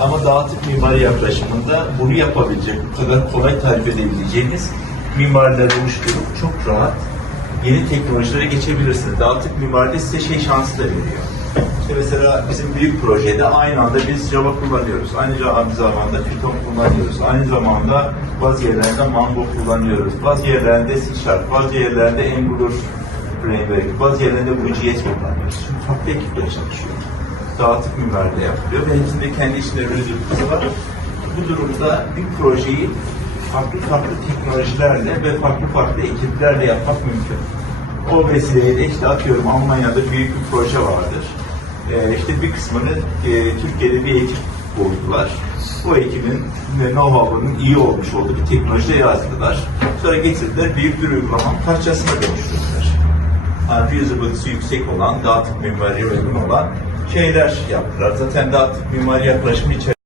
Ama dağıtık mimari yaklaşımında bunu yapabilecek, bu kadar kolay tarif edebileceğiniz mimariler oluşturup çok rahat yeni teknolojilere geçebilirsiniz. Dağıtık mimaride size şey şansı da veriyor. İşte mesela bizim büyük projede aynı anda biz Java kullanıyoruz. Aynı zamanda Python kullanıyoruz. Aynı zamanda bazı yerlerde Mango kullanıyoruz. Bazı yerlerinde C Sharp, bazı yerlerde Angular Framework, bazı yerlerinde Vue.js kullanıyoruz. Şimdi farklı ekipler çalışıyor. Dağıtık mimaride yapılıyor ve hepsinde kendi içinde özgürlükleri var. Bu durumda bir projeyi farklı farklı teknolojilerle ve farklı farklı ekiplerle yapmak mümkün. O vesileyle işte atıyorum Almanya'da büyük bir proje vardır. Ee, işte bir kısmını e, Türkiye'de bir ekip kurdular. O ekibin e, know-how'ının iyi olmuş olduğu bir teknolojide yazdılar. Sonra getirdiler büyük bir uygulamanın parçasına dönüştürdüler. Yani feasibility'si yüksek olan, dağıtık mimari uygun olan şeyler yaptılar. Zaten dağıtık mimari yaklaşımı içerisinde